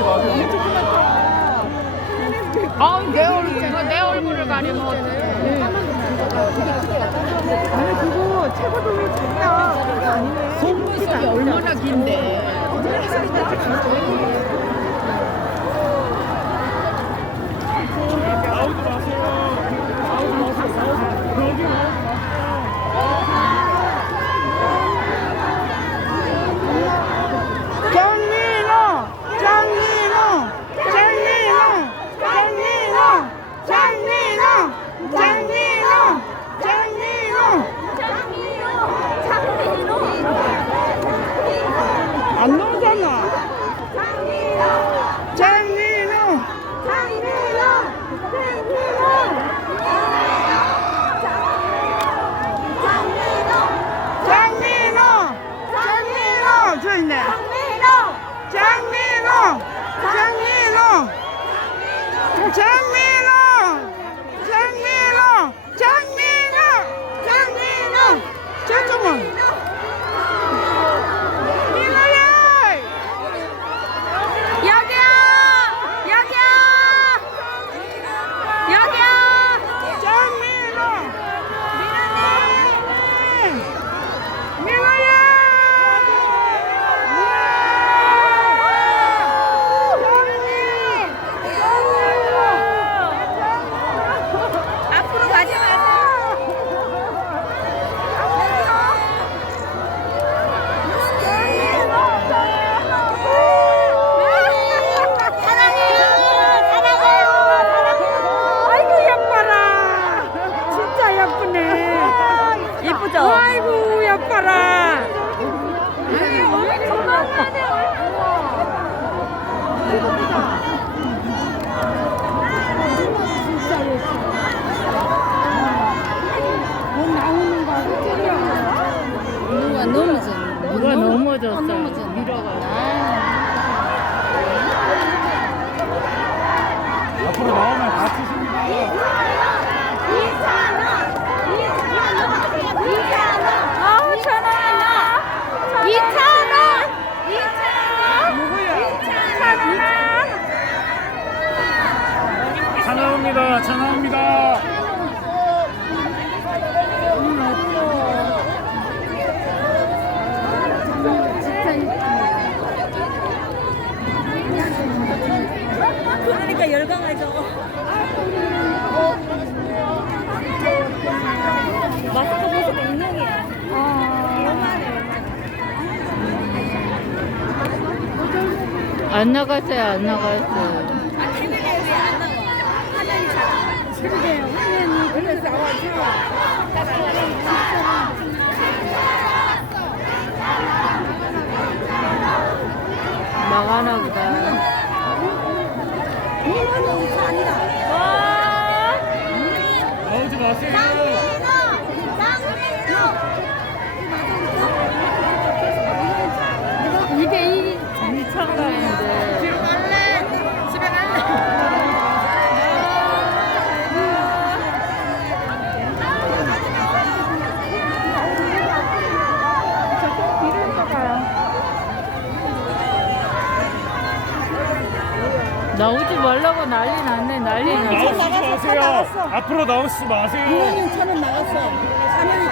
언니 아, 내 얼굴, 제가 내 얼굴을 가리면 아니 그거 최고 동이 진짜 아니네. 속눈썹이 얼마나 긴데. 안 밀어가. 앞으로 나오면 다치십니다. 찬양합니다. 찬양합니다. 그러니까 열광하죠. 마스크 벗으면 인형이야. 안 나갔어요, 안 나갔어요. 나가나 보다. 나오지 마세 요. 이게 이 밀착가인데. 집에 갈래? 집에 갈래? 나오지 말라고 난리 났네 난리 났어 나오지 마세요. 앞으로 나오지 마세요. 차는 나갔어. 차는